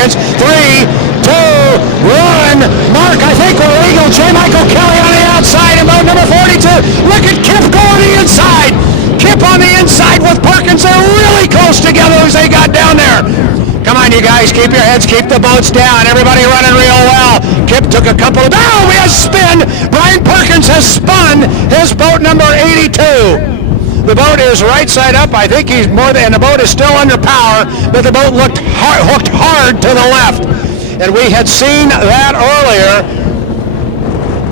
It's 3, 2, 1. Mark, I think we're legal. J. Michael Kelly on the outside in boat number 42. Look at Kip going the inside. Kip on the inside with Perkins. They're really close together as they got down there. Come on, you guys. Keep your heads. Keep the boats down. Everybody running real well. Kip took a couple of... Oh, we have spin. Brian Perkins has spun his boat number 82. The boat is right side up. I think he's more than... The boat is still under power, but the boat looked hooked hard to the left. And we had seen that earlier.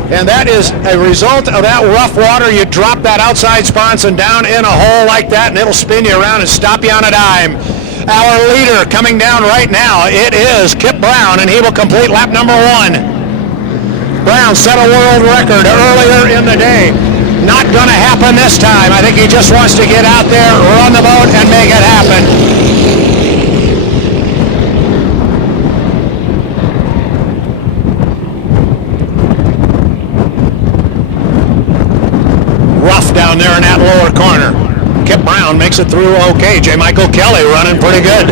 And that is a result of that rough water. You drop that outside sponson down in a hole like that, and it'll spin you around and stop you on a dime. Our leader coming down right now, it is Kip Brown, and he will complete lap number 1. Brown set a world record earlier in the day. Not going to happen this time. I think he just wants to get out there, run the boat, and make it happen. Rough down there in that lower corner. Kip Brown makes it through okay. J. Michael Kelly running pretty good.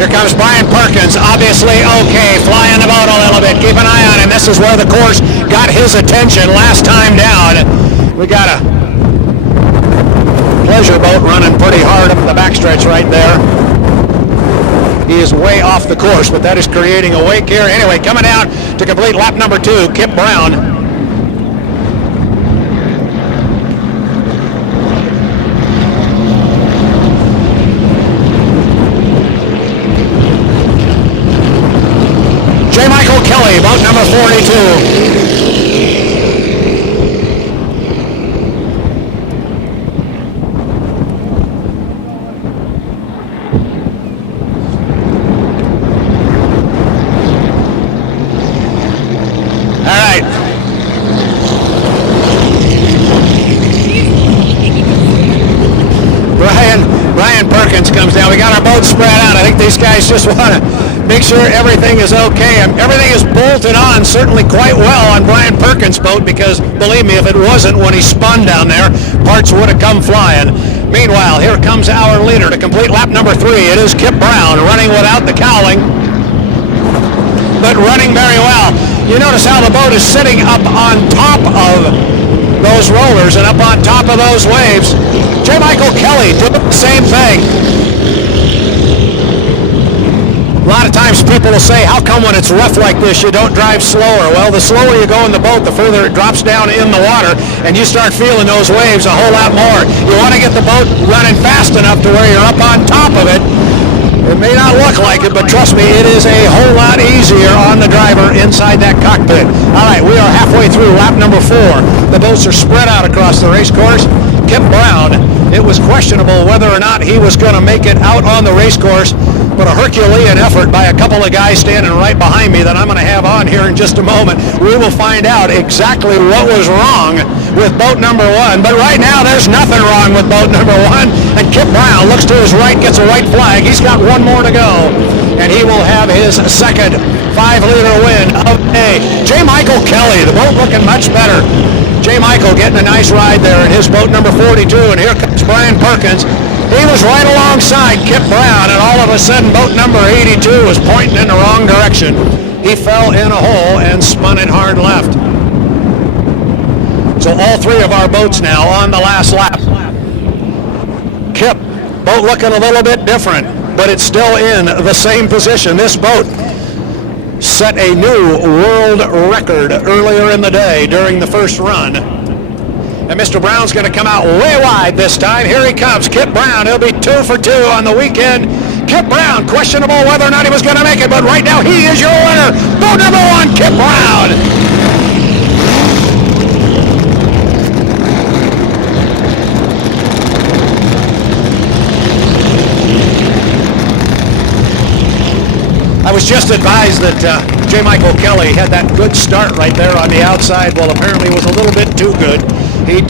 Here comes Brian Perkins, obviously okay, flying the boat a little bit. Keep an eye on him. This is where the course got his attention last time down. We got a pleasure boat running pretty hard up the backstretch right there. He is way off the course, but that is creating a wake here. Anyway, coming out to complete lap number 2, Kip Brown. J. Michael Kelly, boat number 42. All right. Brian Perkins comes down. We got our boat spread out. I think these guys just want to make sure everything is okay. Everything is bolted on certainly quite well on Brian Perkins' boat, because believe me, if it wasn't when he spun down there, parts would have come flying. Meanwhile, here comes our leader to complete lap number 3. It is Kip Brown running without the cowling, but running very well. You notice how the boat is sitting up on top of those rollers and up on top of those waves. J. Michael Kelly did the same thing. A lot of times people will say, how come when it's rough like this you don't drive slower? Well, the slower you go in the boat, the further it drops down in the water, and you start feeling those waves a whole lot more. You want to get the boat running fast enough to where you're up on top of it. It may not look like it, but trust me, it is a whole lot easier on the driver inside that cockpit. All right, we are halfway through lap number 4. The boats are spread out across the race course. Kip Brown, it was questionable whether or not he was going to make it out on the race course, but a Herculean effort by a couple of guys standing right behind me that I'm going to have on here in just a moment. We will find out exactly what was wrong with boat number 1. But right now, there's nothing wrong with boat number 1. And Kip Brown looks to his right, gets a white flag. He's got one more to go, and he will have his second 5-liter win of the day. J. Michael Kelly, the boat looking much better. J. Michael getting a nice ride there in his boat number 42, and here comes Brian Perkins. He was right alongside Kip Brown, and all of a sudden boat number 82 was pointing in the wrong direction. He fell in a hole and spun it hard left. So all 3 of our boats now on the last lap. Kip, boat looking a little bit different, but it's still in the same position. This boat set a new world record earlier in the day during the first run. And Mr. Brown's going to come out way wide this time. Here he comes, Kip Brown. He'll be 2 for 2 on the weekend. Kip Brown, questionable whether or not he was going to make it, but right now he is your winner. Boat number 1, Kip Brown. I was just advised that J. Michael Kelly had that good start right there on the outside. Well, apparently it was a little bit too good. He